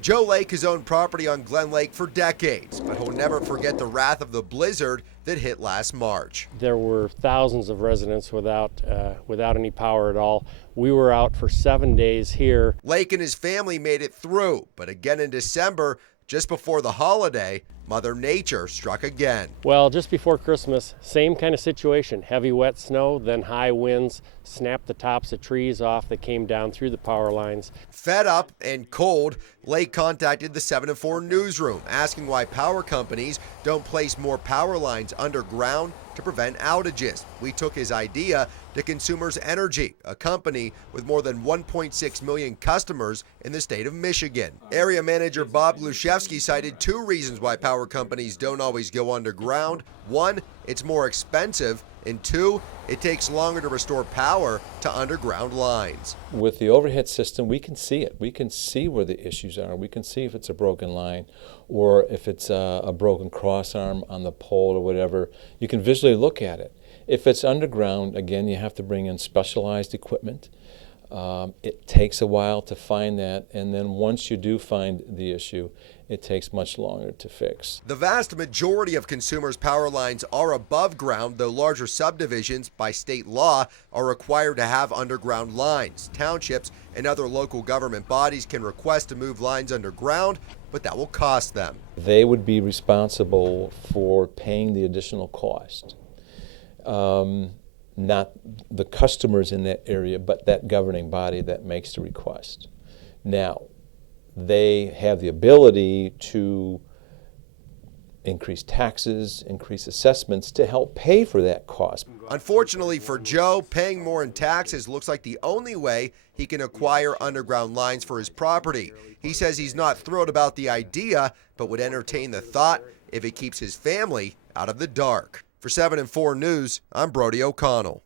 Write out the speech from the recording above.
Joe Lake has owned property on Glen Lake for decades, but he'll never forget the wrath of the blizzard that hit last March. There were thousands of residents without any power at all. We were out for 7 days here. Lake and his family made it through, but again in December, just before the holiday, Mother Nature struck again. Well, just before Christmas, same kind of situation. Heavy wet snow, then high winds snapped the tops of trees off that came down through the power lines. Fed up and cold, Lake contacted the 7 and 4 newsroom, asking why power companies don't place more power lines underground to prevent outages. We took his idea to Consumers Energy, a company with more than 1.6 million customers in the state of Michigan. Area manager Bob Gluszewski cited 2 reasons why power companies don't always go underground. 1, it's more expensive, and 2, it takes longer to restore power to underground lines. With the overhead system, we can see it. We can see where the issues are. We can see if it's a broken line or if it's a broken cross arm on the pole or whatever. You can visually look at it. If it's underground, again, you have to bring in specialized equipment. It takes a while to find that, and then once you do find the issue, it takes much longer to fix. The vast majority of consumers' power lines are above ground, though larger subdivisions, by state law, are required to have underground lines. Townships and other local government bodies can request to move lines underground, but that will cost them. They would be responsible for paying the additional cost. Not the customers in that area, but that governing body that makes the request. Now, they have the ability to increase taxes, increase assessments to help pay for that cost. Unfortunately for Joe, paying more in taxes looks like the only way he can acquire underground lines for his property. He says he's not thrilled about the idea, but would entertain the thought if it keeps his family out of the dark. For 7 and 4 News, I'm Brody O'Connell.